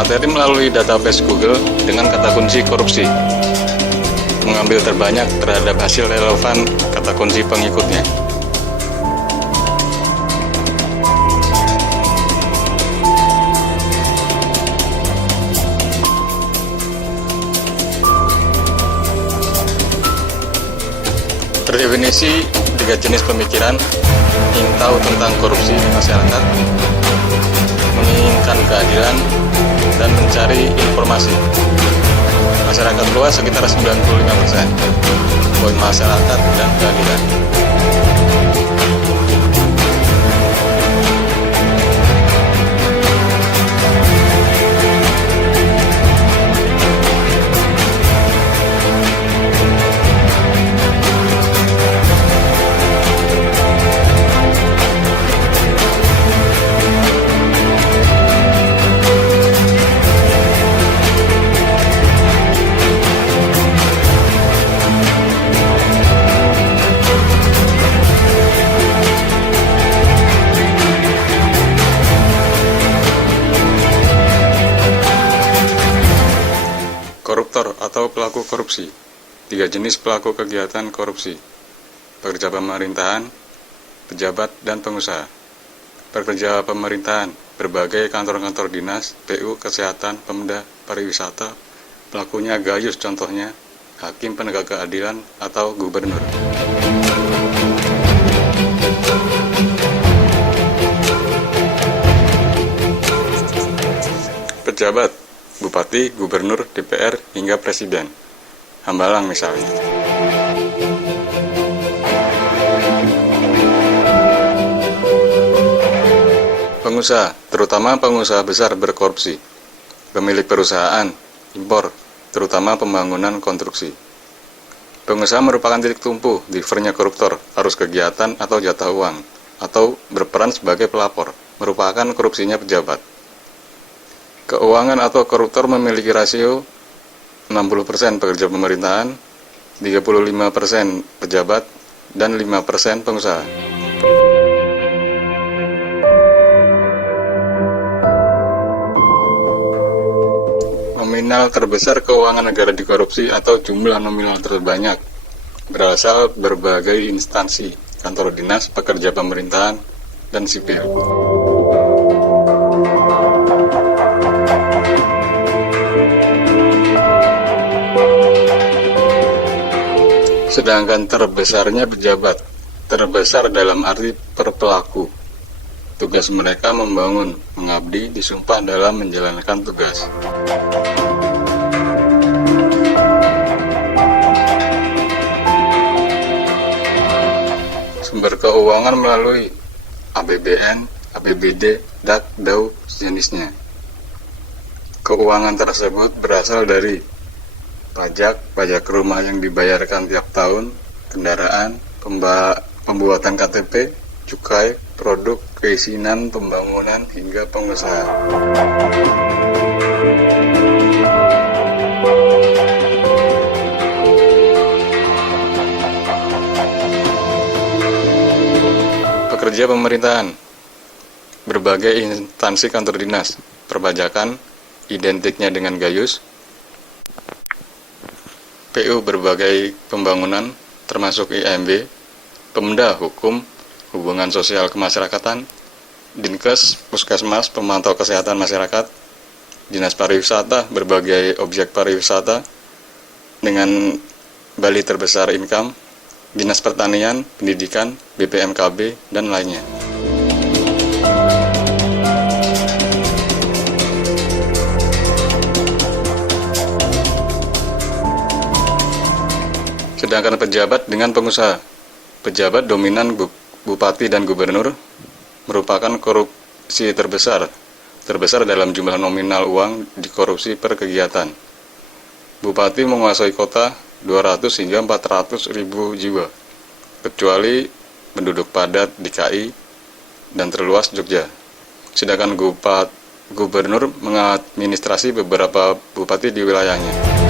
Materi melalui database Google dengan kata kunci korupsi. Mengambil terbanyak terhadap hasil relevan kata kunci pengikutnya. Terdefinisi 3 jenis pemikiran: ingin tahu tentang korupsi masyarakat, menginginkan keadilan, dan mencari informasi. Masyarakat luas sekitar 95%, poin masyarakat dan keadilan. Koruptor atau pelaku korupsi. 3 jenis pelaku kegiatan korupsi: pekerja pemerintahan, pejabat, dan pengusaha. Pekerja pemerintahan, berbagai kantor-kantor dinas, PU, kesehatan, Pemda, pariwisata. Pelakunya gayus, contohnya hakim penegak keadilan atau gubernur. Pejabat, bupati, gubernur, DPR, hingga presiden. Hambalang misalnya. Pengusaha, terutama pengusaha besar berkorupsi. Pemilik perusahaan, impor, terutama pembangunan konstruksi. Pengusaha merupakan titik tumpu divernya koruptor, arus kegiatan atau jatah uang, atau berperan sebagai pelapor, merupakan korupsinya pejabat. Keuangan atau koruptor memiliki rasio 60% pekerja pemerintahan, 35% pejabat, dan 5% pengusaha. Nominal terbesar keuangan negara dikorupsi atau jumlah nominal terbanyak berasal berbagai instansi, kantor dinas, pekerja pemerintahan, dan sipil. Sedangkan terbesarnya pejabat, terbesar dalam arti per pelaku. Tugas mereka membangun, mengabdi, disumpah dalam menjalankan tugas. Sumber keuangan melalui APBN, APBD, DAK, DAU, sejenisnya. Keuangan tersebut berasal dari pajak rumah yang dibayarkan tiap tahun, kendaraan, pembuatan KTP, cukai, produk, keizinan, pembangunan, hingga pengusaha. Pekerja pemerintahan, berbagai instansi kantor dinas, perpajakan, identiknya dengan gayus, PU berbagai pembangunan, termasuk IMB, Pemda, hukum, hubungan sosial kemasyarakatan, Dinkes, puskesmas, pemantau kesehatan masyarakat, Dinas pariwisata, berbagai objek pariwisata, dengan Bali terbesar income, Dinas pertanian, pendidikan, BPMKB, dan lainnya. Sedangkan pejabat dengan pengusaha. Pejabat dominan bupati dan gubernur merupakan korupsi terbesar dalam jumlah nominal uang dikorupsi per kegiatan. Bupati menguasai kota 200 hingga 400 ribu jiwa, kecuali penduduk padat DKI dan terluas Jogja. Sedangkan gubernur mengadministrasi beberapa bupati di wilayahnya.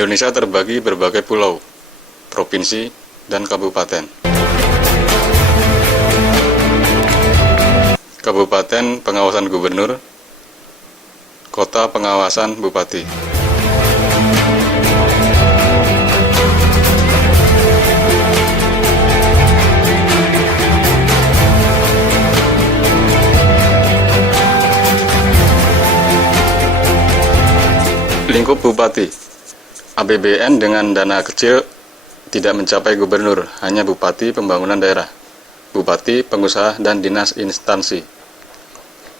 Indonesia terbagi berbagai pulau, provinsi, dan kabupaten. Kabupaten pengawasan gubernur, kota pengawasan bupati. Lingkup bupati. APBN dengan dana kecil tidak mencapai gubernur, hanya bupati pembangunan daerah, bupati, pengusaha, dan dinas instansi.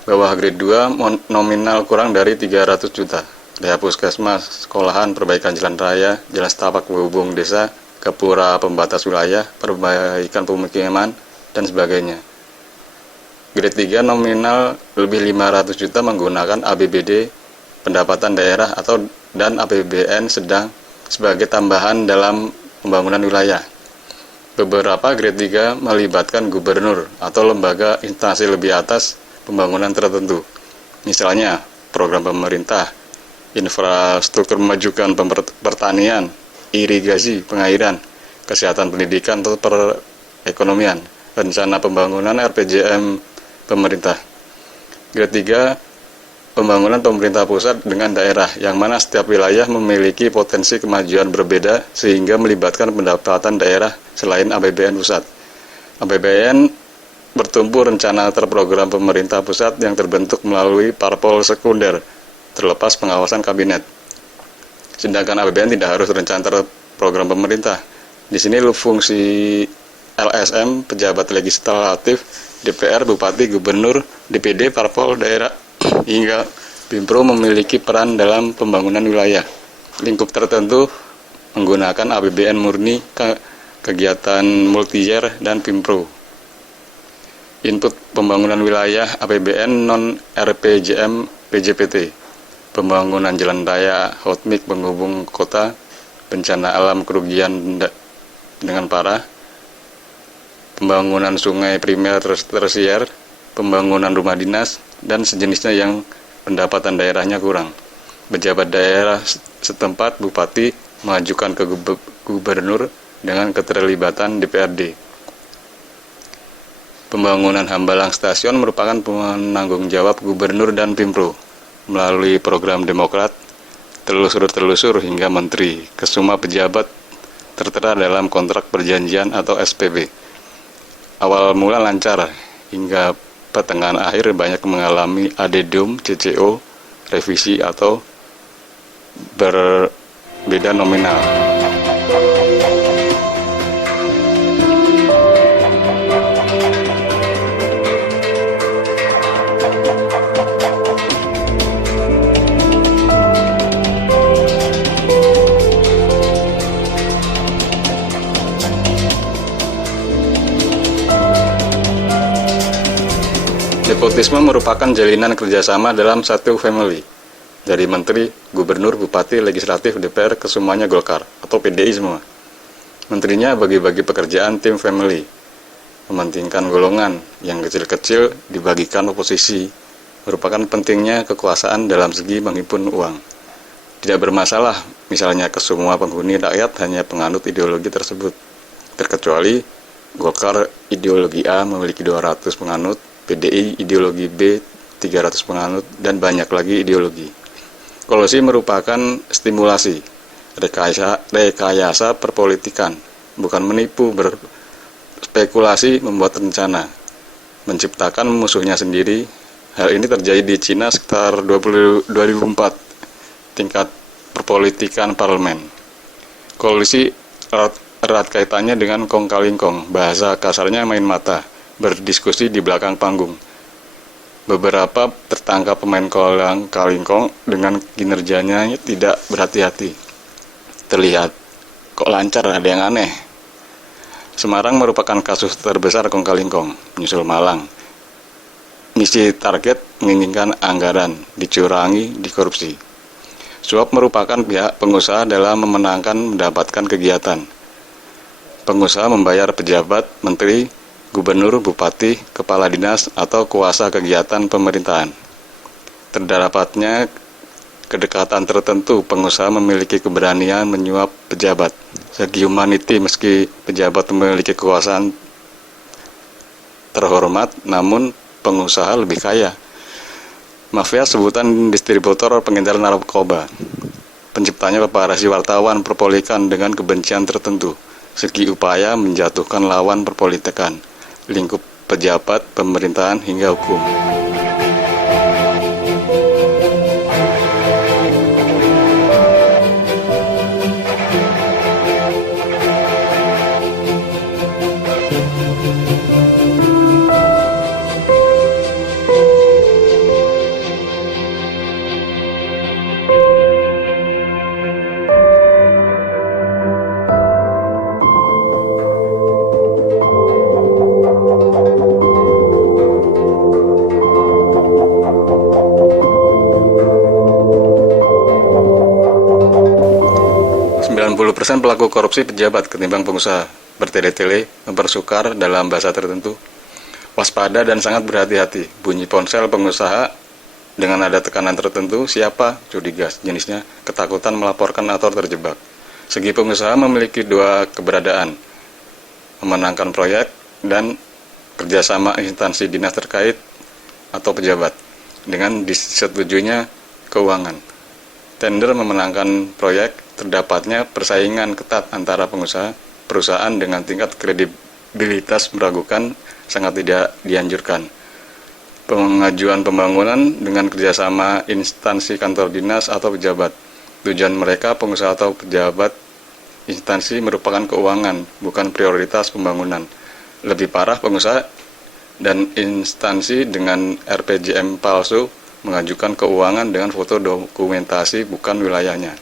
Bawah grade 2 nominal kurang dari 300 juta. Daya puskesmas, sekolahan, perbaikan jalan raya, jalan setapak penghubung desa, gapura pembatas wilayah, perbaikan pemukiman, dan sebagainya. Grade 3 nominal lebih 500 juta menggunakan APBD pendapatan daerah dan APBN sedang sebagai tambahan dalam pembangunan wilayah. Beberapa grade 3 melibatkan gubernur atau lembaga instansi lebih atas pembangunan tertentu. Misalnya, program pemerintah, infrastruktur memajukan pertanian, irigasi, pengairan, kesehatan pendidikan atau perekonomian, rencana pembangunan RPJM pemerintah. Grade 3 pembangunan pemerintah pusat dengan daerah, yang mana setiap wilayah memiliki potensi kemajuan berbeda sehingga melibatkan pendapatan daerah selain APBN pusat. APBN bertumpu rencana terprogram pemerintah pusat yang terbentuk melalui parpol sekunder, terlepas pengawasan kabinet. Sedangkan APBN tidak harus rencana terprogram pemerintah. Di sini fungsi LSM, pejabat legislatif, DPR, bupati, gubernur, DPD, parpol daerah, hingga Pimpro memiliki peran dalam pembangunan wilayah. Lingkup tertentu menggunakan APBN murni kegiatan multi-year dan Pimpro. Input pembangunan wilayah APBN non-RPJM PJPT. Pembangunan jalan raya, hotmik penghubung kota, bencana alam kerugian dengan parah, pembangunan sungai primer tersier, pembangunan rumah dinas, dan sejenisnya yang pendapatan daerahnya kurang. Pejabat daerah setempat, bupati, mengajukan ke gubernur dengan keterlibatan DPRD. Pembangunan Hambalang Stasiun merupakan penanggung jawab gubernur dan Pimpro melalui program Demokrat, telusur-telusur hingga menteri, ke semua pejabat tertera dalam kontrak perjanjian atau SPP. Awal mula lancar, hingga pertengahan akhir banyak mengalami addendum, CCO, revisi atau berbeda nominal. Nepotisme merupakan jalinan kerjasama dalam satu family, dari menteri, gubernur, bupati, legislatif, DPR, kesemuanya Golkar, atau PDI semua. Menterinya bagi-bagi pekerjaan tim family, mementingkan golongan, yang kecil-kecil dibagikan oposisi, merupakan pentingnya kekuasaan dalam segi menghimpun uang. Tidak bermasalah, misalnya kesemua penghuni rakyat hanya penganut ideologi tersebut, terkecuali Golkar ideologi A memiliki 200 penganut, PDI ideologi B 300 penganut, dan banyak lagi ideologi. Kolusi merupakan stimulasi, rekayasa perpolitikan, bukan menipu, berspekulasi, membuat rencana, menciptakan musuhnya sendiri. Hal ini terjadi di Cina sekitar 2004, tingkat perpolitikan parlemen. Kolusi erat kaitannya dengan kong kali kong, bahasa kasarnya main mata, berdiskusi di belakang panggung. Beberapa tertangkap pemain kolang kalingkong dengan kinerjanya tidak berhati-hati. Terlihat, kok lancar, ada yang aneh. Semarang merupakan kasus terbesar kong kalingkong, menyusul Malang. Misi target menginginkan anggaran, dicurangi, dikorupsi. Suap merupakan pihak pengusaha dalam mendapatkan kegiatan. Pengusaha membayar pejabat, menteri, gubernur, bupati, kepala dinas, atau kuasa kegiatan pemerintahan. Terdapatnya kedekatan tertentu, pengusaha memiliki keberanian menyuap pejabat. Segi humanity, meski pejabat memiliki kekuasaan terhormat, namun pengusaha lebih kaya. Mafia sebutan distributor pengedar narkoba. Penciptanya paparasi wartawan perpolitikan dengan kebencian tertentu. Segi upaya menjatuhkan lawan perpolitikan. Lingkup pejabat, pemerintahan, hingga hukum. 90% pelaku korupsi pejabat ketimbang pengusaha, bertele-tele, mempersukar dalam bahasa tertentu. Waspada dan sangat berhati-hati, bunyi ponsel pengusaha dengan ada tekanan tertentu, siapa, curiga, jenisnya, ketakutan melaporkan atau terjebak. Segi pengusaha memiliki dua keberadaan, memenangkan proyek dan kerjasama instansi dinas terkait atau pejabat, dengan disetujuinya keuangan. Tender memenangkan proyek, terdapatnya persaingan ketat antara pengusaha, perusahaan dengan tingkat kredibilitas meragukan, sangat tidak dianjurkan. Pengajuan pembangunan dengan kerjasama instansi kantor dinas atau pejabat. Tujuan mereka pengusaha atau pejabat instansi merupakan keuangan, bukan prioritas pembangunan. Lebih parah, pengusaha dan instansi dengan RPJM palsu mengajukan keuangan dengan foto dokumentasi bukan wilayahnya.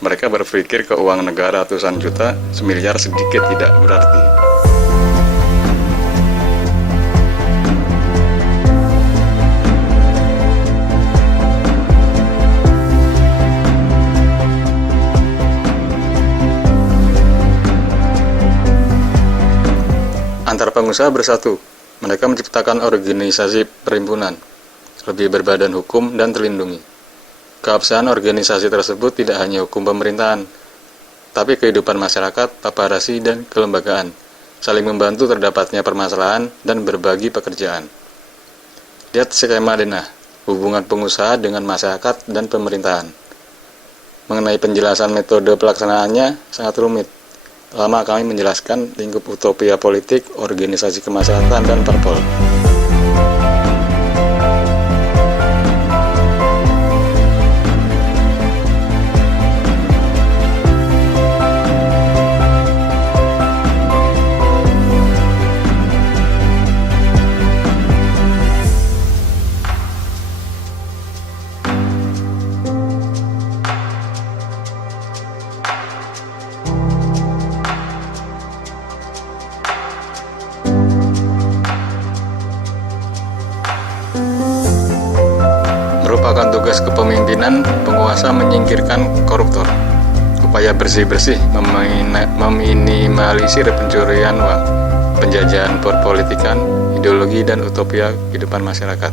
Mereka berpikir keuangan negara ratusan juta, semiliar sedikit tidak berarti. Antar pengusaha bersatu, mereka menciptakan organisasi perhimpunan, lebih berbadan hukum dan terlindungi. Keabsahan organisasi tersebut tidak hanya hukum pemerintahan, tapi kehidupan masyarakat, paparasi, dan kelembagaan, saling membantu terdapatnya permasalahan dan berbagi pekerjaan. Lihat skema denah, hubungan pengusaha dengan masyarakat dan pemerintahan. Mengenai penjelasan metode pelaksanaannya sangat rumit. Lama kami menjelaskan lingkup utopia politik, organisasi kemasyarakatan, dan parpol. Merupakan tugas kepemimpinan penguasa menyingkirkan koruptor. Upaya bersih-bersih meminimalisir pencurian uang, penjajahan perpolitikan, ideologi dan utopia kehidupan masyarakat.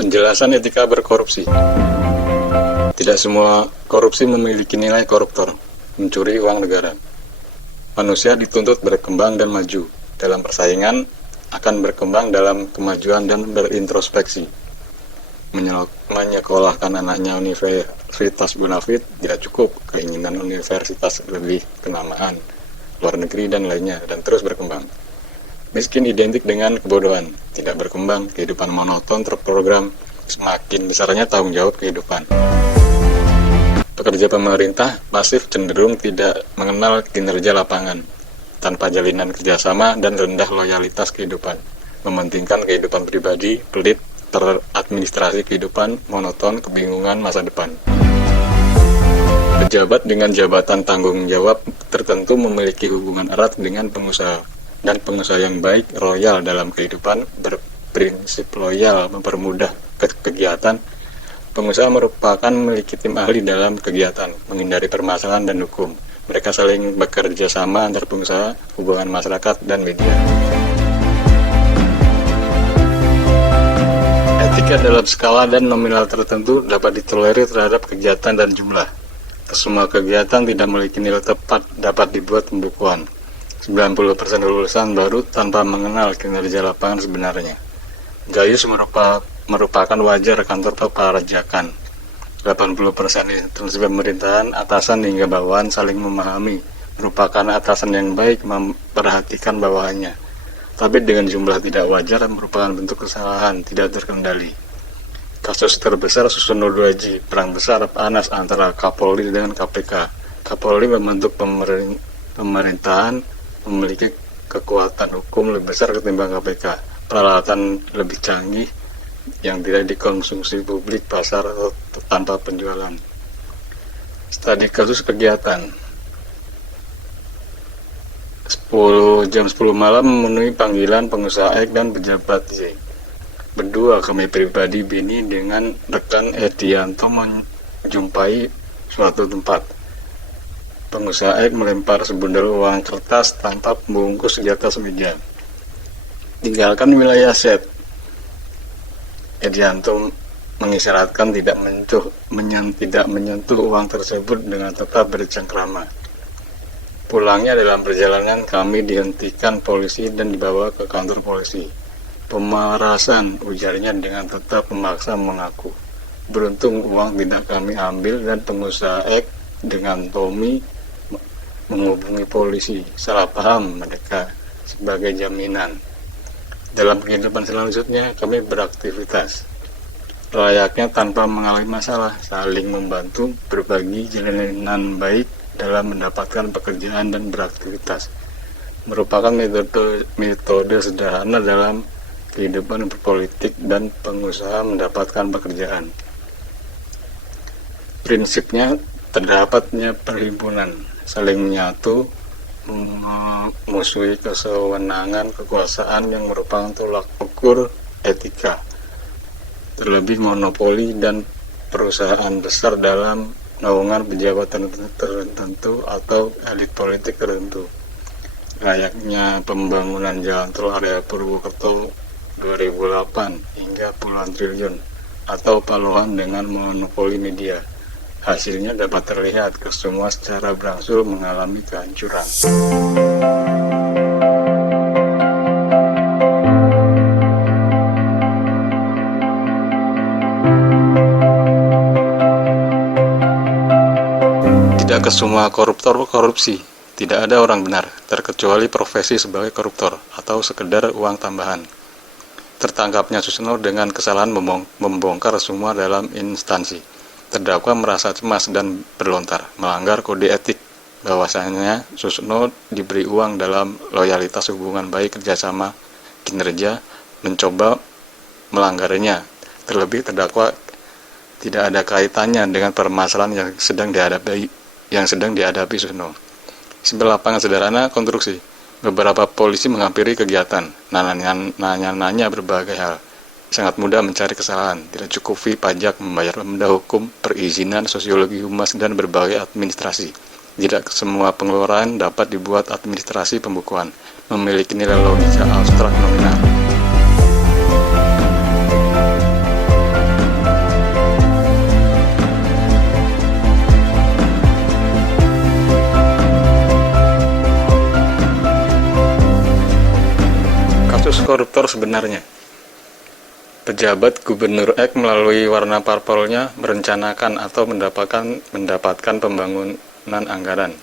Penjelasan etika berkorupsi. Tidak semua korupsi memiliki nilai koruptor, mencuri uang negara. Manusia dituntut berkembang dan maju. Dalam persaingan, akan berkembang dalam kemajuan dan berintrospeksi. Menyekolahkan anaknya universitas bonafit tidak cukup, keinginan universitas lebih kenamaan. luar negeri, dan lainnya, dan terus berkembang. Miskin identik dengan kebodohan, tidak berkembang, kehidupan monoton terprogram, semakin besarnya tanggung jawab kehidupan. Pekerja pemerintah pasif cenderung tidak mengenal kinerja lapangan, tanpa jalinan kerjasama dan rendah loyalitas kehidupan, mementingkan kehidupan pribadi, pelit, teradministrasi kehidupan, monoton, kebingungan masa depan. Pejabat dengan jabatan tanggung jawab tertentu memiliki hubungan erat dengan pengusaha, dan pengusaha yang baik, royal dalam kehidupan, berprinsip loyal, mempermudah kegiatan. Pengusaha merupakan memiliki tim ahli dalam kegiatan, menghindari permasalahan dan hukum. Mereka saling bekerja sama antar pengusaha, hubungan masyarakat, dan media. Etika dalam skala dan nominal tertentu dapat ditolerir terhadap kegiatan dan jumlah. Semua kegiatan tidak memiliki nilai tepat dapat dibuat pembukuan. 90% lulusan baru tanpa mengenal kinerja lapangan sebenarnya. Gayus merupakan wajar kantor perpajakan. 80% institusi pemerintahan, atasan hingga bawahan saling memahami, merupakan atasan yang baik memperhatikan bawahannya. Tapi dengan jumlah tidak wajar merupakan bentuk kesalahan, tidak terkendali. Kasus terbesar Susono 2J, perang besar panas antara Kapolri dengan KPK. Kapolri membentuk pemerintahan, memiliki kekuatan hukum lebih besar ketimbang KPK, peralatan lebih canggih yang tidak dikonsumsi publik pasar atau tanpa penjualan. Studi kasus kegiatan. 10 malam memenuhi panggilan pengusaha X dan pejabat Z. Berdua kami pribadi Bini dengan rekan Edianto menjumpai suatu tempat. Pengusaha X melempar sebundel uang kertas tanpa pembungkus di atas meja. Tinggalkan wilayah Z. Edianto mengisyaratkan tidak menyentuh uang tersebut dengan tetap bercengkrama. Pulangnya dalam perjalanan kami dihentikan polisi dan dibawa ke kantor polisi. Pemerasan, ujarnya dengan tetap memaksa mengaku. Beruntung uang tidak kami ambil dan pengusaha X dengan Tommy menghubungi polisi. Salah paham mereka sebagai jaminan. Dalam kehidupan selanjutnya kami beraktivitas layaknya tanpa mengalami masalah, saling membantu, berbagi jalanan baik dalam mendapatkan pekerjaan dan beraktivitas. Merupakan metode sederhana dalam kehidupan berpolitik dan pengusaha mendapatkan pekerjaan. Prinsipnya terdapatnya perhimpunan, saling menyatu, memusuhi kesewenangan kekuasaan yang merupakan tolak ukur etika, terlebih monopoli dan perusahaan besar dalam naungan pejabat tertentu atau elit politik tertentu. Layaknya pembangunan jalan tol area Purwokerto 2008 hingga puluhan triliun, atau Palohan dengan monopoli media. Hasilnya dapat terlihat semua secara berangsur mengalami kehancuran. Tidak semua koruptor korupsi. Tidak ada orang benar, terkecuali profesi sebagai koruptor atau sekedar uang tambahan. Tertangkapnya Susno dengan kesalahan membongkar semua dalam instansi. Terdakwa merasa cemas dan berlontar, melanggar kode etik. Bahwasanya Susno diberi uang dalam loyalitas hubungan baik kerjasama kinerja, mencoba melanggarnya. Terlebih terdakwa tidak ada kaitannya dengan permasalahan yang sedang dihadapi Susno. Simpel lapangan sederhana konstruksi. Beberapa polisi menghampiri kegiatan, nanya berbagai hal. Sangat mudah mencari kesalahan, tidak cukup fee pajak, membayar denda hukum, perizinan, sosiologi humas, dan berbagai administrasi. Tidak semua pengeluaran dapat dibuat administrasi pembukuan, memiliki nilai logika abstrak nominal. Kasus koruptor sebenarnya. Pejabat Gubernur X melalui warna parpolnya merencanakan atau mendapatkan pembangunan anggaran.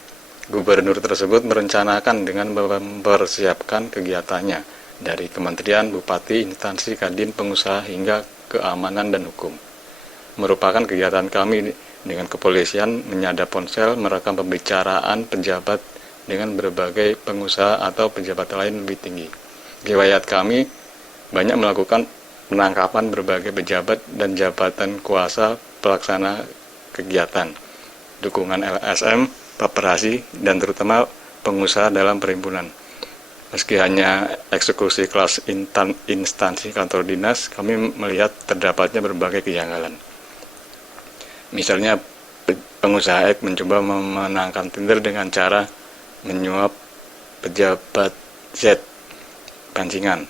Gubernur tersebut merencanakan dengan mempersiapkan kegiatannya dari kementerian, bupati, instansi, kadin, pengusaha, hingga keamanan dan hukum. Merupakan kegiatan kami dengan kepolisian menyadap ponsel, merekam pembicaraan pejabat dengan berbagai pengusaha atau pejabat lain lebih tinggi. Riwayat kami banyak melakukan penangkapan berbagai pejabat dan jabatan kuasa pelaksana kegiatan, dukungan LSM, paparazzi, dan terutama pengusaha dalam perhimpunan. Meski hanya eksekusi kelas instansi kantor dinas, kami melihat terdapatnya berbagai kejanggalan. Misalnya, pengusaha X mencoba memenangkan tender dengan cara menyuap pejabat Z pancingan.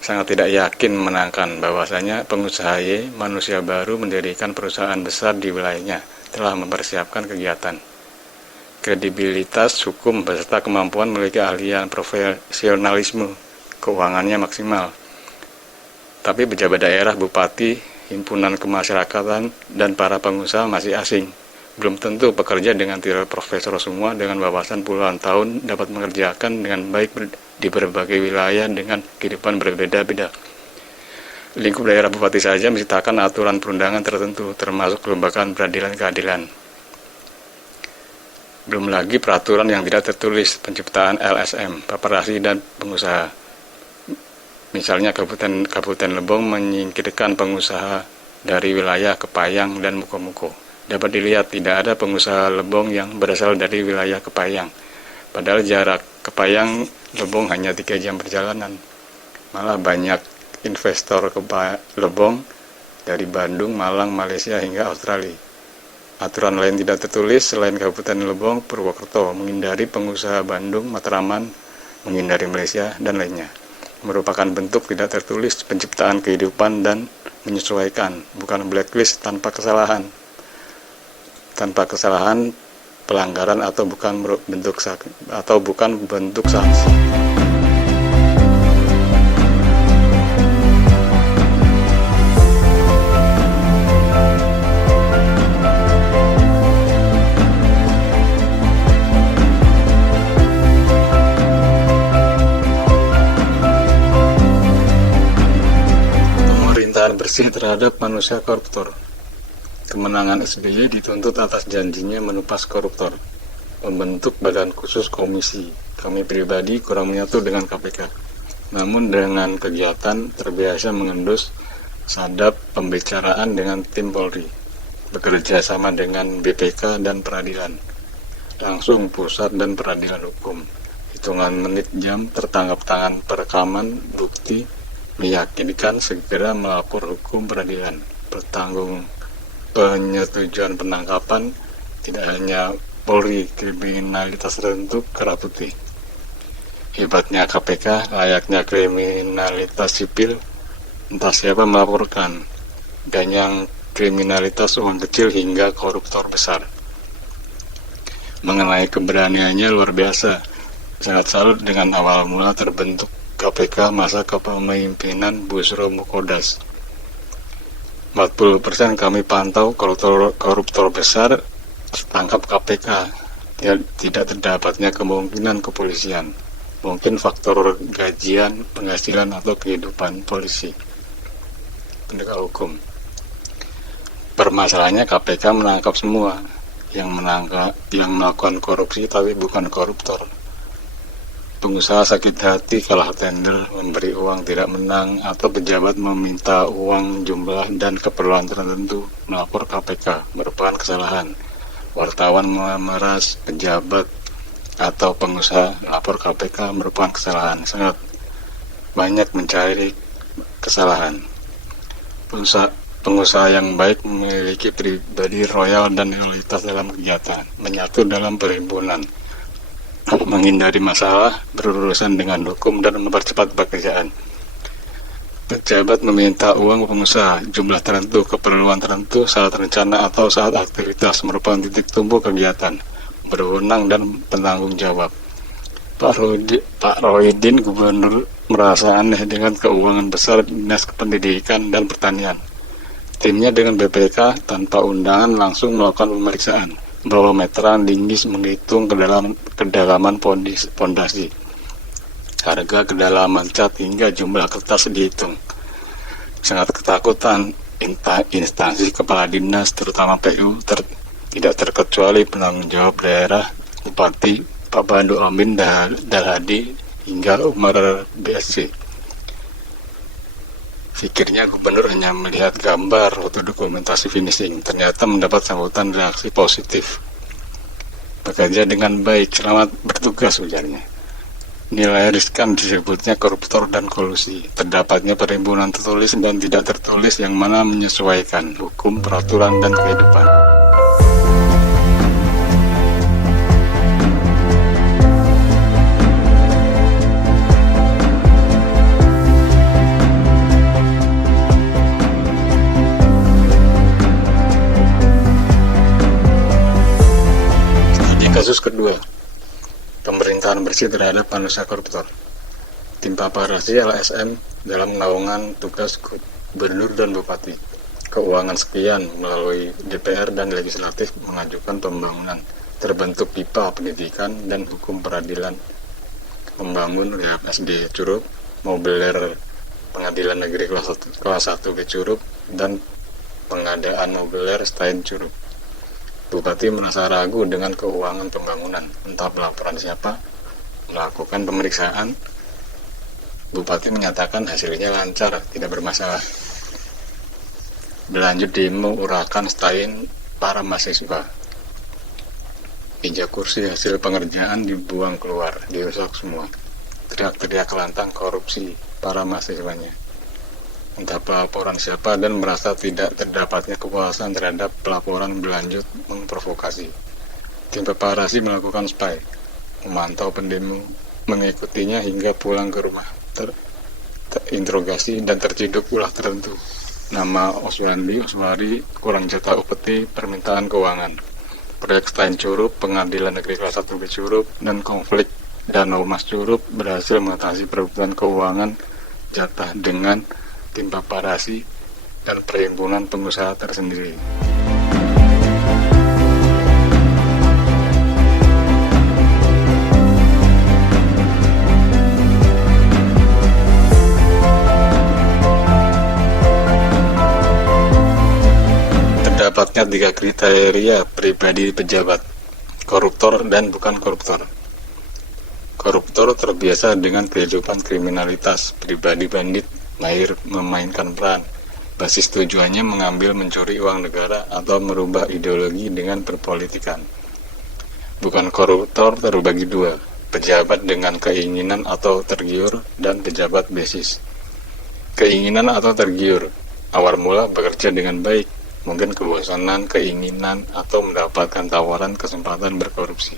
Sangat tidak yakin menangkan bahwasanya pengusaha Y, manusia baru, mendirikan perusahaan besar di wilayahnya, telah mempersiapkan kegiatan. Kredibilitas hukum beserta kemampuan memiliki keahlian profesionalisme, keuangannya maksimal. Tapi pejabat daerah, bupati, himpunan kemasyarakatan, dan para pengusaha masih asing. Belum tentu pekerja dengan titel profesor semua dengan wawasan puluhan tahun dapat mengerjakan dengan baik di berbagai wilayah dengan kehidupan berbeda-beda. Lingkup daerah bupati saja menciptakan aturan perundangan tertentu, termasuk kelembagaan peradilan keadilan. Belum lagi peraturan yang tidak tertulis, penciptaan LSM, paparazzi, dan pengusaha. Misalnya Kabupaten Lebong menyingkirkan pengusaha dari wilayah Kepayang dan Muko-Muko. Dapat dilihat tidak ada pengusaha Lebong yang berasal dari wilayah Kepayang. Padahal jarak Kepayang Lebong hanya 3 jam perjalanan. Malah banyak investor ke Lebong dari Bandung, Malang, Malaysia, hingga Australia. Aturan lain tidak tertulis selain Kabupaten Lebong, Purwokerto, menghindari pengusaha Bandung, Matraman, menghindari Malaysia, dan lainnya. Merupakan bentuk tidak tertulis penciptaan kehidupan dan menyesuaikan, bukan blacklist tanpa kesalahan. Tanpa kesalahan, pelanggaran atau bukan bentuk sanksi. Bersih terhadap manusia koruptor. Kemenangan SBY dituntut atas janjinya menupas koruptor, membentuk badan khusus komisi. Kami pribadi kurang menyatu dengan KPK. Namun dengan kegiatan terbiasa mengendus sadap pembicaraan dengan tim Polri, bekerja sama dengan BPK dan peradilan, langsung pusat dan peradilan hukum. Hitungan menit jam tertangkap tangan perekaman bukti meyakinkan segera melapor hukum peradilan. Bertanggung penyetujuan penangkapan tidak hanya Polri, kriminalitas tertentu kerah putih. Hebatnya KPK, layaknya kriminalitas sipil, entah siapa melaporkan, dan yang kriminalitas uang kecil hingga koruptor besar. Mengenai keberaniannya luar biasa. Sangat salut dengan awal mula terbentuk KPK masa kepemimpinan Bushro Mukodas. 40% kami pantau koruptor besar tertangkap KPK. Tidak terdapatnya kemungkinan kepolisian. Mungkin faktor gajian, penghasilan, atau kehidupan polisi, penegak hukum. Permasalahannya KPK menangkap semua yang melakukan korupsi tapi bukan koruptor. Pengusaha sakit hati kalah tender, memberi uang tidak menang, atau pejabat meminta uang jumlah dan keperluan tertentu melapor KPK merupakan kesalahan. Wartawan memeras pejabat atau pengusaha melapor KPK merupakan kesalahan. Sangat banyak mencari kesalahan. Pengusaha yang baik memiliki pribadi royal dan loyalitas dalam kegiatan, menyatu dalam perhimpunan, menghindari masalah, berurusan dengan hukum, dan mempercepat pekerjaan. Pejabat meminta uang pengusaha, jumlah tertentu, keperluan tertentu, saat rencana atau saat aktivitas merupakan titik tumpu kegiatan, berwenang dan penanggung jawab. Pak Rohidin, Gubernur, merasa aneh dengan keuangan besar Dinas Pendidikan dan Pertanian. Timnya dengan BPK tanpa undangan langsung melakukan pemeriksaan, bahwa meteran linggis menghitung kedalaman pondasi, harga, kedalaman cat, hingga jumlah kertas dihitung. Sangat ketakutan instansi kepala dinas, terutama PU, tidak terkecuali penanggung jawab daerah, Bupati Pak Pandu Amin Dalhadi hingga Umar BSC. Pikirnya gubernur hanya melihat gambar atau dokumentasi finishing, ternyata mendapat sambutan reaksi positif. Bekerja dengan baik, selamat bertugas, ujarnya. Nilai riskan disebutnya koruptor dan kolusi. Terdapatnya perhimpunan tertulis dan tidak tertulis yang mana menyesuaikan hukum, peraturan, dan kehidupan. Kasus kedua, pemerintahan bersih terhadap manusia koruptor. Tim Paparasi LSM dalam naungan tugas Gubernur dan Bupati. Keuangan sekian melalui DPR dan Legislatif mengajukan pembangunan. Terbentuk pipa pendidikan dan hukum peradilan. Membangun rehab SD Curup, mobiler Pengadilan Negeri kelas 1 B Curup, dan pengadaan mobiler Stein Curup. Bupati merasa ragu dengan keuangan pembangunan, entah pelaporan siapa, melakukan pemeriksaan. Bupati menyatakan hasilnya lancar, tidak bermasalah. Berlanjut demo urakan Stein para mahasiswa. Meja kursi hasil pengerjaan dibuang keluar, dirusak semua. Teriak-teriak lantang korupsi para mahasiswanya. Entah pelaporan siapa, dan merasa tidak terdapatnya kepuasan terhadap pelaporan berlanjut memprovokasi. Tim Paparasi melakukan spy, memantau pendemo, mengikutinya hingga pulang ke rumah, terinterogasi dan terciduk ulah tertentu. Nama Oswari, kurang jatah upeti, permintaan keuangan. Proyek Stein Curup, Pengadilan Negeri kelas 1 B Curup, dan konflik Danau Mas Curup berhasil mengatasi perebutan keuangan jatah dengan Tim Paparasi dan perhimpunan pengusaha tersendiri. Terdapatnya 3 kriteria pribadi pejabat, koruptor dan bukan koruptor. Koruptor terbiasa dengan kehidupan kriminalitas, pribadi bandit, mahir memainkan peran. Basis tujuannya mengambil mencuri uang negara atau merubah ideologi dengan berpolitikan. Bukan koruptor terbagi 2, pejabat dengan keinginan atau tergiur dan pejabat basis. Keinginan atau tergiur, awal mula bekerja dengan baik, mungkin kebosanan, keinginan, atau mendapatkan tawaran kesempatan berkorupsi.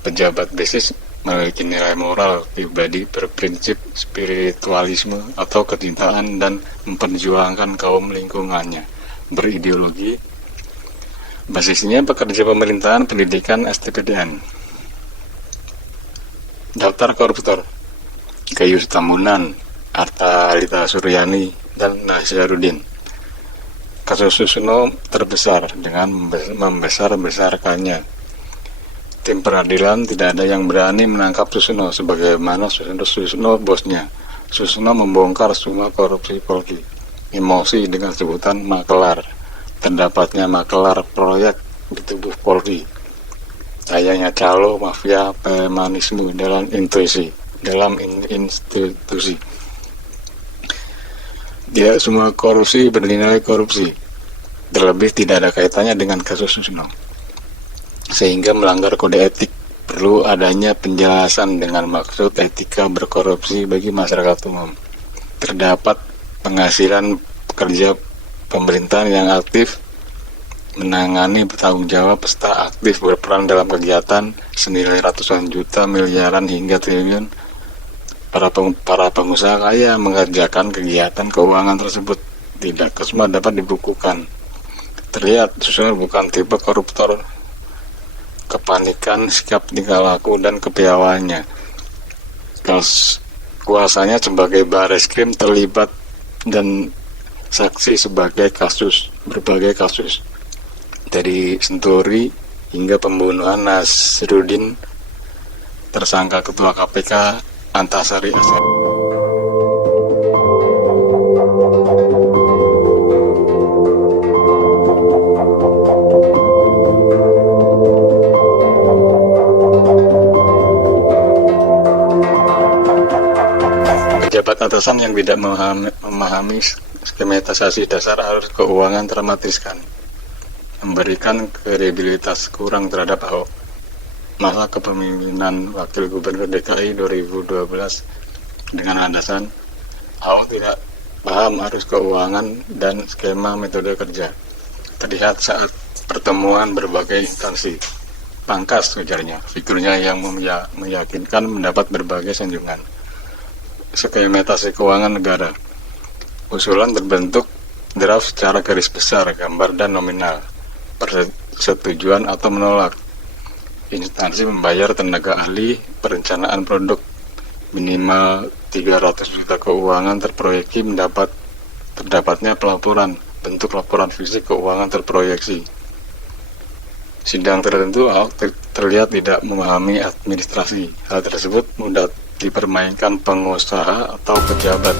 Pejabat basis memiliki nilai moral pribadi, berprinsip spiritualisme atau kecintaan, dan memperjuangkan kaum lingkungannya, berideologi. Basisnya pekerja pemerintahan, pendidikan, STPDN. Daftar koruptor: Gayus Tambunan, Arta Alita Suryani, dan Nasyarudin. Kasus Susno terbesar dengan membesar-besarkannya. Tim peradilan tidak ada yang berani menangkap Susno sebagaimana Susno bosnya. Susno membongkar semua korupsi Polri. Emosi dengan sebutan makelar. Terdapatnya makelar proyek di tubuh Polri. Kayaknya calo, mafia, premanisme dalam institusi. Tidak semua korupsi bernilai korupsi. Terlebih tidak ada kaitannya dengan kasus Susno, sehingga melanggar kode etik. Perlu adanya penjelasan dengan maksud etika berkorupsi bagi masyarakat umum. Terdapat penghasilan pekerja pemerintahan yang aktif menangani, bertanggung jawab, serta aktif berperan dalam kegiatan senilai ratusan juta, miliaran, hingga triliun. Para pengusaha kaya mengerjakan kegiatan keuangan tersebut. Tidak semua dapat dibukukan. Terlihat Susno bukan tipe koruptor. Kepanikan, sikap tingkah laku, dan kepiawaannya. Kuasanya sebagai Bareskrim terlibat dan saksi sebagai berbagai kasus. Dari Senturi, hingga pembunuhan Nasruddin, tersangka Ketua KPK Antasari Azhar. Pejabat atasan yang tidak memahami skematisasi dasar arus keuangan termatiskan, memberikan kredibilitas kurang terhadap Ahok. Masa kepemimpinan Wakil Gubernur DKI 2012 dengan alasan Ahok tidak paham arus keuangan dan skema metode kerja, terlihat saat pertemuan berbagai instansi. Pangkas, ujarnya, figurnya yang meyakinkan mendapat berbagai sanjungan. Skematisasi keuangan negara. Usulan terbentuk draft secara garis besar, gambar dan nominal, persetujuan atau menolak. Instansi membayar tenaga ahli perencanaan produk minimal 300 juta keuangan terproyeksi terdapatnya pelaporan, bentuk laporan fisik keuangan terproyeksi. Sidang tertentu Ahok terlihat tidak memahami administrasi. Hal tersebut mudah dipermainkan pengusaha atau pejabat.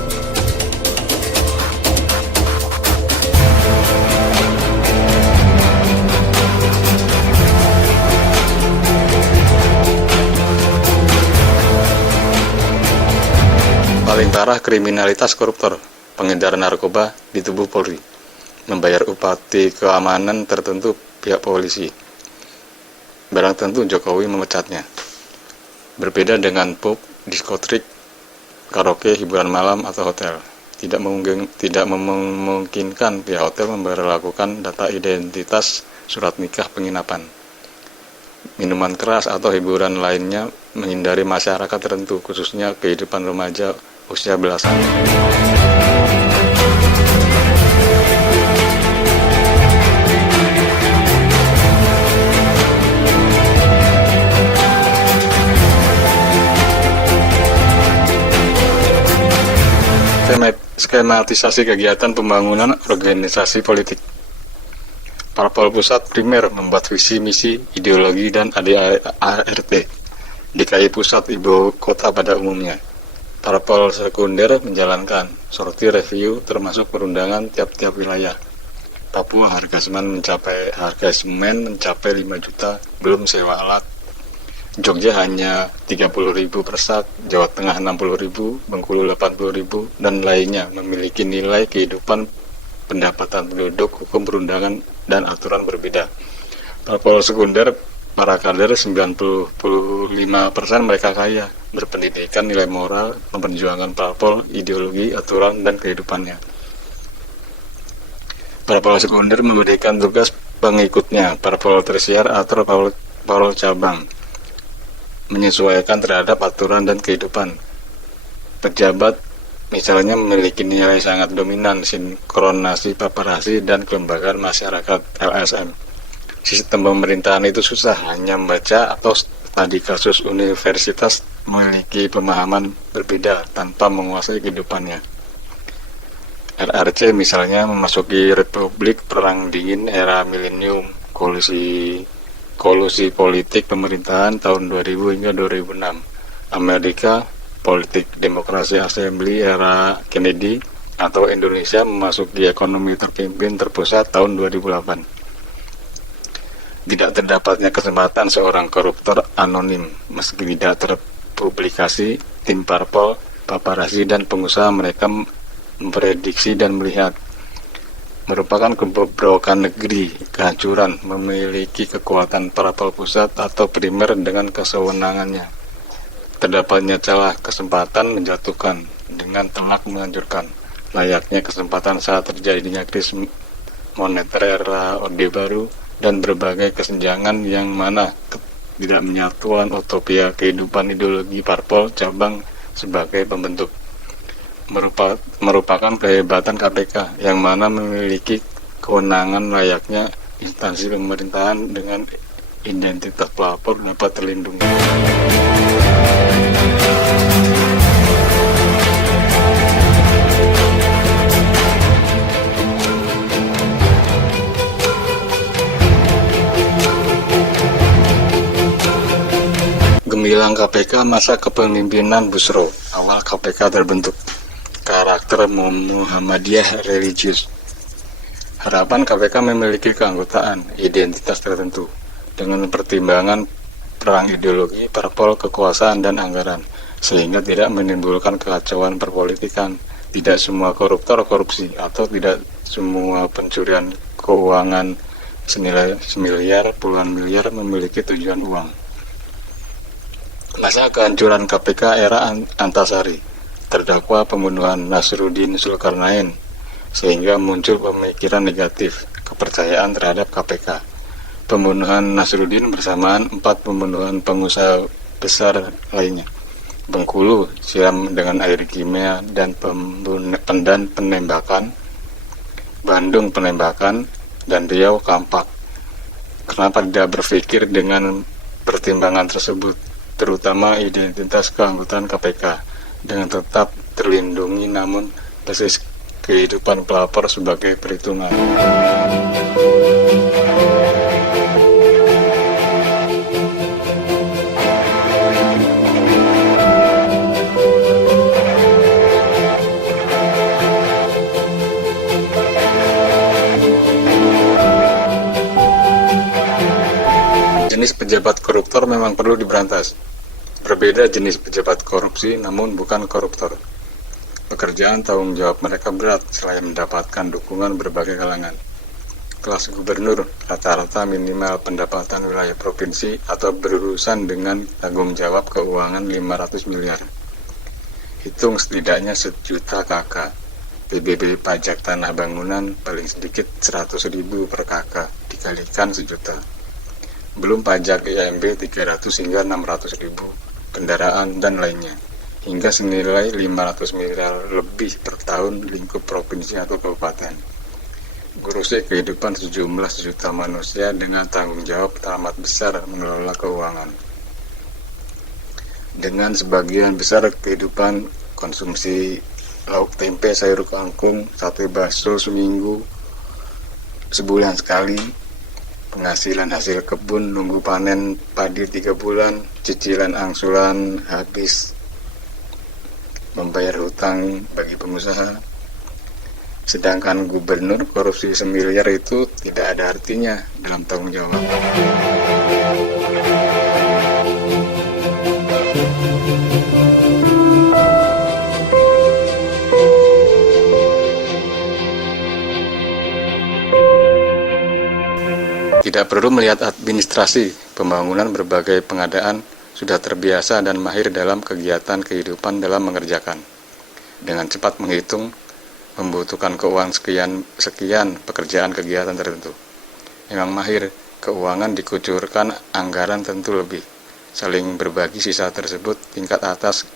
Paling parah kriminalitas koruptor, pengedar narkoba di tubuh Polri, membayar upati keamanan tertentu pihak polisi. Barang tentu Jokowi memecatnya. Berbeda dengan pub, diskotik, karaoke, hiburan malam, atau hotel. Tidak memungkinkan pihak hotel memberlakukan data identitas, surat nikah, penginapan, minuman keras, atau hiburan lainnya, menghindari masyarakat tertentu, khususnya kehidupan remaja usia belasan. Skematisasi kegiatan pembangunan organisasi politik. Parpol pusat primer membuat visi misi, ideologi, dan ADART. DKI pusat ibu kota pada umumnya. Parpol sekunder menjalankan sortir review termasuk perundangan tiap-tiap wilayah. Papua harga semen mencapai 5 juta, belum sewa alat. Jogja hanya 30.000 per sak, Jawa Tengah 60.000, Bengkulu 80.000, dan lainnya memiliki nilai kehidupan, pendapatan penduduk, hukum perundangan, dan aturan berbeda. Parpol sekunder, para kader 95% mereka kaya, berpendidikan, nilai moral, memperjuangkan parpol, ideologi, aturan, dan kehidupannya. Parpol sekunder memberikan tugas pengikutnya, parpol tersier atau parpol cabang, menyesuaikan terhadap aturan dan kehidupan. Pejabat misalnya memiliki nilai sangat dominan, sinkronasi, paparasi, dan kelembagaan masyarakat LSM. Sistem pemerintahan itu susah, hanya membaca atau studi kasus universitas, memiliki pemahaman berbeda tanpa menguasai kehidupannya. RRC misalnya memasuki Republik Perang Dingin era milenium, kolusi politik pemerintahan tahun 2000 hingga 2006. Amerika, politik demokrasi assembly era Kennedy, atau Indonesia memasuki ekonomi terpimpin terpusat tahun 2008. Tidak terdapatnya kesempatan seorang koruptor anonim, meski tidak terpublikasi, tim parpol, paparazzi, dan pengusaha mereka memprediksi dan melihat merupakan kebobrokan negeri, kehancuran, memiliki kekuatan parpol pusat atau primer dengan kesewenangannya. Terdapatnya celah kesempatan menjatuhkan dengan telak menghancurkan, layaknya kesempatan saat terjadinya krisis moneter era Orde Baru dan berbagai kesenjangan yang mana tidak menyatuan utopia kehidupan ideologi parpol cabang sebagai pembentuk. Merupakan kehebatan KPK yang mana memiliki kewenangan layaknya instansi pemerintahan dengan identitas pelapor dapat terlindungi. tentang KPK masa kepemimpinan Busro. Awal KPK terbentuk. Karakter Muhammadiyah religius. Harapan KPK memiliki keanggotaan identitas tertentu dengan pertimbangan perang ideologi, parpol, kekuasaan, dan anggaran, sehingga tidak menimbulkan kekacauan perpolitikan. Tidak semua koruptor korupsi, atau tidak semua pencurian keuangan senilai semiliar, puluhan miliar memiliki tujuan uang. Masa kehancuran KPK era Antasari, terdakwa pembunuhan Nasruddin Zulkarnain, sehingga muncul pemikiran negatif kepercayaan terhadap KPK. Pembunuhan Nasruddin bersamaan 4 pembunuhan pengusaha besar lainnya. Bengkulu siram dengan air kimia dan penembakan, Bandung penembakan, dan Riau kampak. Kenapa tidak berpikir dengan pertimbangan tersebut, terutama identitas keanggotaan KPK, dengan tetap terlindungi namun basis kehidupan pelapor sebagai perhitungan. Jenis pejabat koruptor memang perlu diberantas. Berbeda jenis pejabat korupsi namun bukan koruptor. Pekerjaan tanggung jawab mereka berat selain mendapatkan dukungan berbagai kalangan. Kelas gubernur rata-rata minimal pendapatan wilayah provinsi atau berurusan dengan tanggung jawab keuangan 500 miliar. Hitung setidaknya 1 juta KK. PBB pajak tanah bangunan paling sedikit 100.000 per KK dikalikan 1 juta. Belum pajak IMB 300 hingga 600.000, kendaraan dan lainnya, hingga senilai 500 miliar lebih per tahun lingkup provinsi atau kabupaten. Ngurusi kehidupan sejumlah sejuta manusia dengan tanggung jawab teramat besar mengelola keuangan. Dengan sebagian besar kehidupan konsumsi lauk tempe, sayur kangkung, sate bakso seminggu, sebulan sekali, penghasilan hasil kebun, nunggu panen padi 3 bulan, cicilan angsuran habis, membayar hutang bagi pengusaha. Sedangkan gubernur korupsi semiliar itu tidak ada artinya dalam tanggung jawab. Tidak perlu melihat administrasi, pembangunan berbagai pengadaan sudah terbiasa dan mahir dalam kegiatan kehidupan dalam mengerjakan. Dengan cepat menghitung, membutuhkan keuangan sekian pekerjaan kegiatan tertentu. Memang mahir, keuangan dikucurkan anggaran tentu lebih. Saling berbagi sisa tersebut tingkat atas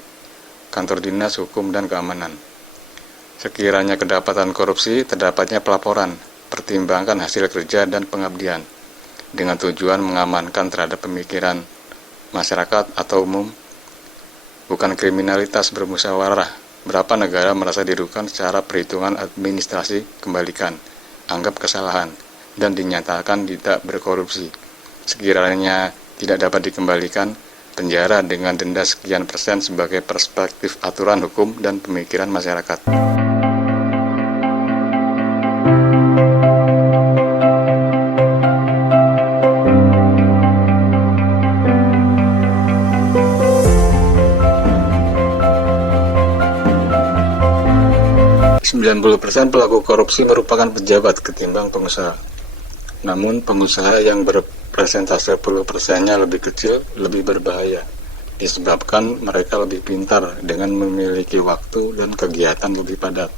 kantor dinas hukum dan keamanan. Sekiranya kedapatan korupsi, terdapatnya pelaporan, pertimbangkan hasil kerja dan pengabdian, dengan tujuan mengamankan terhadap pemikiran masyarakat atau umum, bukan kriminalitas bermusyawarah. Berapa negara merasa dirugikan secara perhitungan administrasi, kembalikan, anggap kesalahan, dan dinyatakan tidak berkorupsi. Sekiranya tidak dapat dikembalikan, penjara dengan denda sekian persen sebagai perspektif aturan hukum dan pemikiran masyarakat. 90% pelaku korupsi merupakan pejabat ketimbang pengusaha. Namun pengusaha yang berpresentase 10%-nya lebih kecil lebih berbahaya, disebabkan mereka lebih pintar dengan memiliki waktu dan kegiatan lebih padat.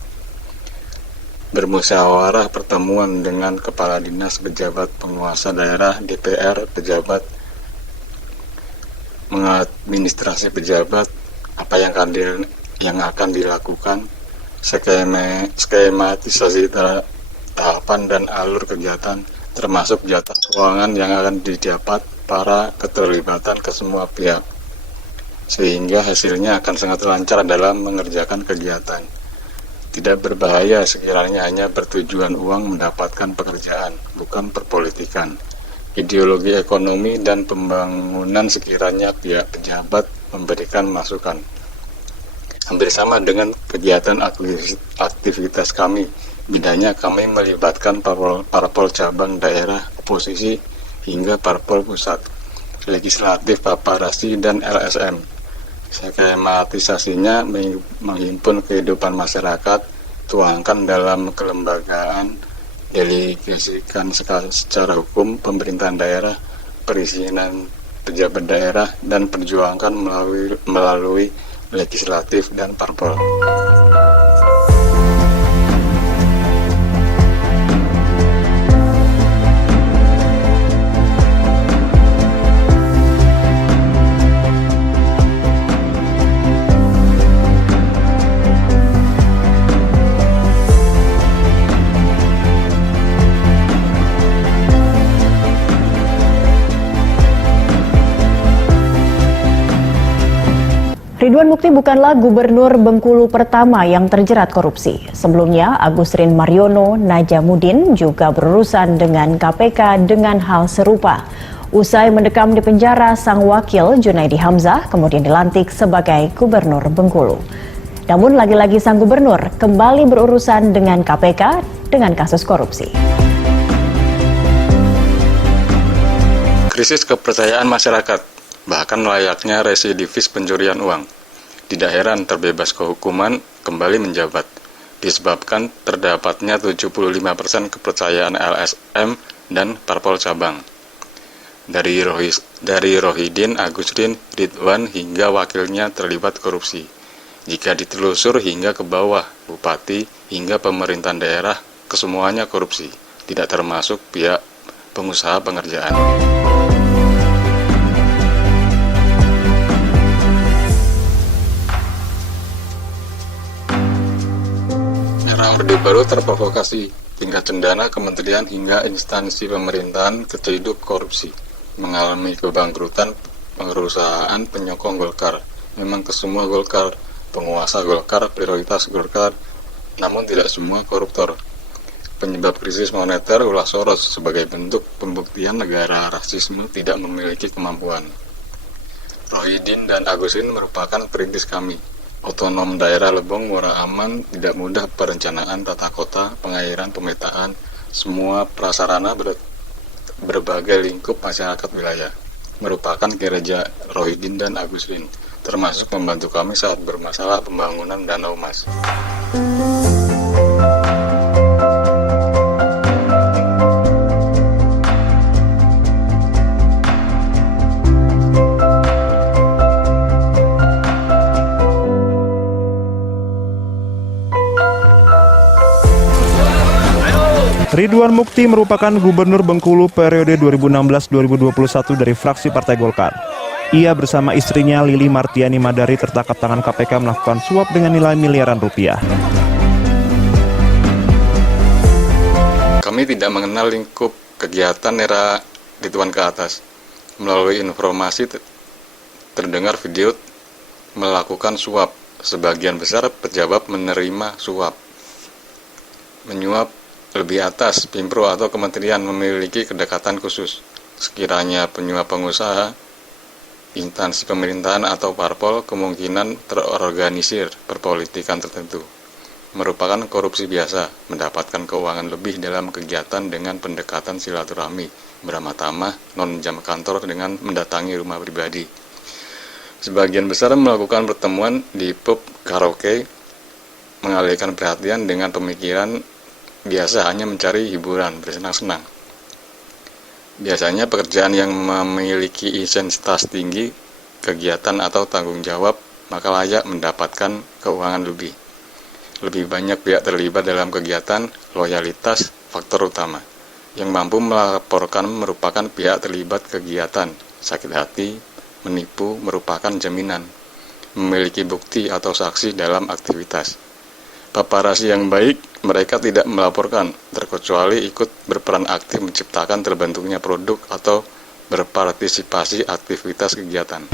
Bermusyawarah pertemuan dengan kepala dinas, pejabat penguasa daerah, DPR, pejabat mengadministrasi pejabat, apa yang akan dilakukan, skematisasi tahapan dan alur kegiatan, termasuk jatah keuangan yang akan didapat para keterlibatan ke semua pihak, sehingga hasilnya akan sangat lancar dalam mengerjakan kegiatan. Tidak berbahaya sekiranya hanya bertujuan uang mendapatkan pekerjaan, bukan perpolitikan. ideologi ekonomi dan pembangunan sekiranya pihak pejabat memberikan masukan. Hampir sama dengan kegiatan aktivitas kami, bedanya kami melibatkan parpol cabang daerah, oposisi, hingga parpol pusat, legislatif, paparasi, dan LSM. Skematisasinya menghimpun kehidupan masyarakat, tuangkan dalam kelembagaan, delegasikan secara hukum pemerintahan daerah, perizinan pejabat daerah, dan perjuangkan melalui legislatif dan parpol. Ridwan Mukti bukanlah gubernur Bengkulu pertama yang terjerat korupsi. Sebelumnya, Agusrin Mariono Najamuddin juga berurusan dengan KPK dengan hal serupa. Usai mendekam di penjara, sang wakil Junaidi Hamzah kemudian dilantik sebagai gubernur Bengkulu. Namun lagi-lagi sang gubernur kembali berurusan dengan KPK dengan kasus korupsi. Krisis kepercayaan masyarakat, bahkan layaknya residivis pencurian uang. Tidak heran terbebas kehukuman kembali menjabat, disebabkan terdapatnya 75% kepercayaan LSM dan parpol cabang. Dari Rohidin, Agusrin, Ridwan hingga wakilnya terlibat korupsi. Jika ditelusur hingga ke bawah, bupati hingga pemerintahan daerah, kesemuanya korupsi, tidak termasuk pihak pengusaha pengerjaan. Orde Baru terprovokasi, tingkat cendana kementerian hingga instansi pemerintahan keciduk korupsi, mengalami kebangkrutan perusahaan penyokong Golkar. Memang kesemua Golkar, penguasa Golkar, prioritas Golkar, namun tidak semua koruptor. Penyebab krisis moneter ulah Soros sebagai bentuk pembuktian negara rasisme tidak memiliki kemampuan. Rohidin dan Agustin merupakan perintis kami. Otonom daerah Lebong, Muara Aman, tidak mudah perencanaan tata kota, pengairan, pemetaan, semua prasarana berbagai lingkup masyarakat wilayah. Merupakan kerja Rohidin dan Agustin, termasuk membantu kami saat bermasalah pembangunan Danau Mas. Ridwan Mukti merupakan gubernur Bengkulu periode 2016-2021 dari fraksi Partai Golkar. Ia bersama istrinya Lili Martiani Madari tertangkap tangan KPK melakukan suap dengan nilai miliaran rupiah. Kami tidak mengenal lingkup kegiatan era Ridwan ke atas. Melalui informasi terdengar video melakukan suap. Sebagian besar pejabat menerima suap. Menyuap lebih atas, Pimpro atau kementerian memiliki kedekatan khusus. Sekiranya penyuap pengusaha, instansi pemerintahan atau parpol kemungkinan terorganisir perpolitikan tertentu. Merupakan korupsi biasa, mendapatkan keuangan lebih dalam kegiatan dengan pendekatan silaturahmi, beramah tamah, non-jam kantor dengan mendatangi rumah pribadi. Sebagian besar melakukan pertemuan di pub karaoke, mengalihkan perhatian dengan pemikiran biasa hanya mencari hiburan, bersenang-senang. Biasanya pekerjaan yang memiliki intensitas tinggi, kegiatan atau tanggung jawab, maka layak mendapatkan keuangan lebih. Lebih banyak pihak terlibat dalam kegiatan, loyalitas, faktor utama. Yang mampu melaporkan merupakan pihak terlibat kegiatan, sakit hati, menipu merupakan jaminan. Memiliki bukti atau saksi dalam aktivitas. Paparasi yang baik, mereka tidak melaporkan, terkecuali ikut berperan aktif menciptakan terbentuknya produk atau berpartisipasi aktivitas kegiatan.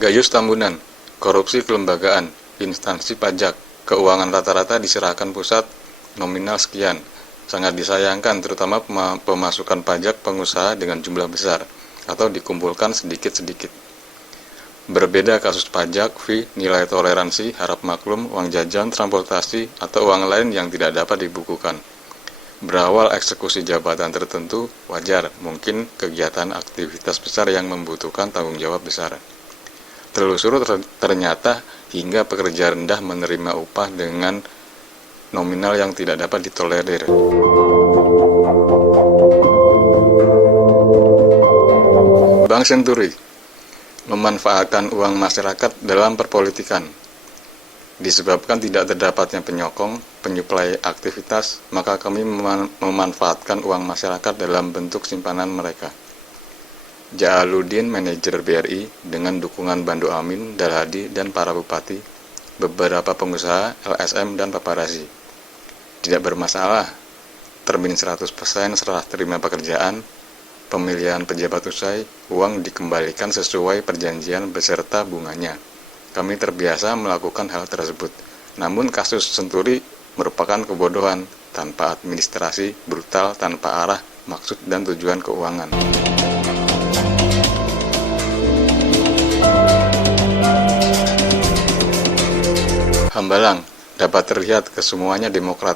Gaya Bius Tambunan, korupsi kelembagaan, instansi pajak, keuangan rata-rata diserahkan pusat, nominal sekian. Sangat disayangkan terutama pemasukan pajak pengusaha dengan jumlah besar atau dikumpulkan sedikit-sedikit. Berbeda kasus pajak, fee, nilai toleransi, harap maklum, uang jajan, transportasi, atau uang lain yang tidak dapat dibukukan. Berawal eksekusi jabatan tertentu, wajar, mungkin kegiatan aktivitas besar yang membutuhkan tanggung jawab besar. Telusur ternyata hingga pekerja rendah menerima upah dengan nominal yang tidak dapat ditolerir. Bank Senturi memanfaatkan uang masyarakat dalam perpolitikan. Disebabkan tidak terdapatnya penyokong, penyuplai aktivitas, maka kami memanfaatkan uang masyarakat dalam bentuk simpanan mereka. Ja'aluddin, manajer BRI, dengan dukungan Bandu Amin, Dalhadi, dan para bupati, beberapa pengusaha, LSM, dan paparazzi. Tidak bermasalah, termin 100% serah terima pekerjaan, pemilihan pejabat usai, uang dikembalikan sesuai perjanjian beserta bunganya. Kami terbiasa melakukan hal tersebut. Namun kasus Senturi merupakan kebodohan, tanpa administrasi, brutal, tanpa arah, maksud, dan tujuan keuangan. Hambalang dapat terlihat kesemuanya Demokrat,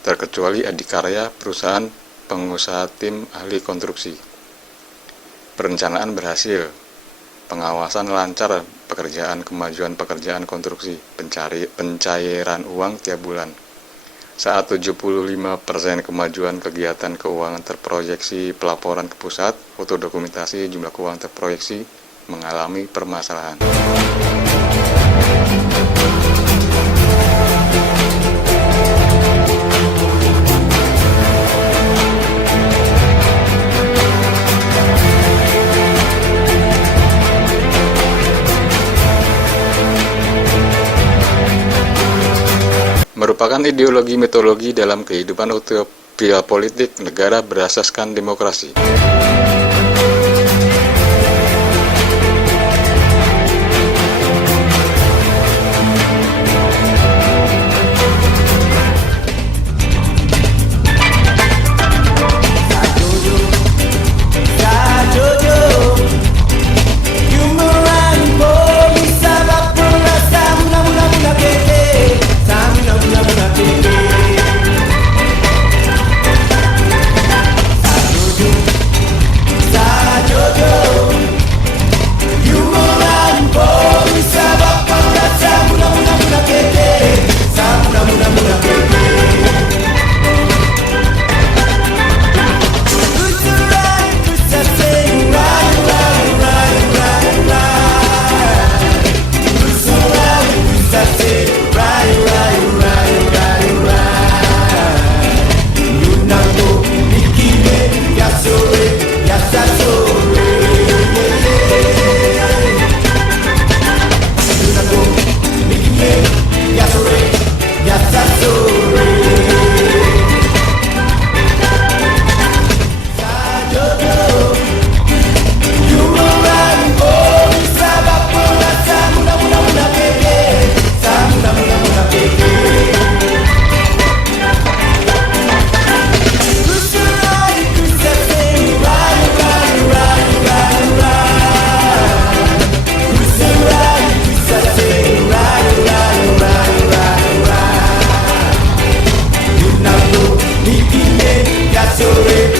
terkecuali Adikarya, perusahaan pengusaha tim ahli konstruksi. Perencanaan berhasil, pengawasan lancar, kemajuan pekerjaan konstruksi, pencairan uang tiap bulan. Saat 75% kemajuan kegiatan keuangan terproyeksi pelaporan ke pusat, foto dokumentasi jumlah keuangan terproyeksi mengalami permasalahan. Merupakan ideologi mitologi dalam kehidupan utopia politik negara berasaskan demokrasi. Ya sore,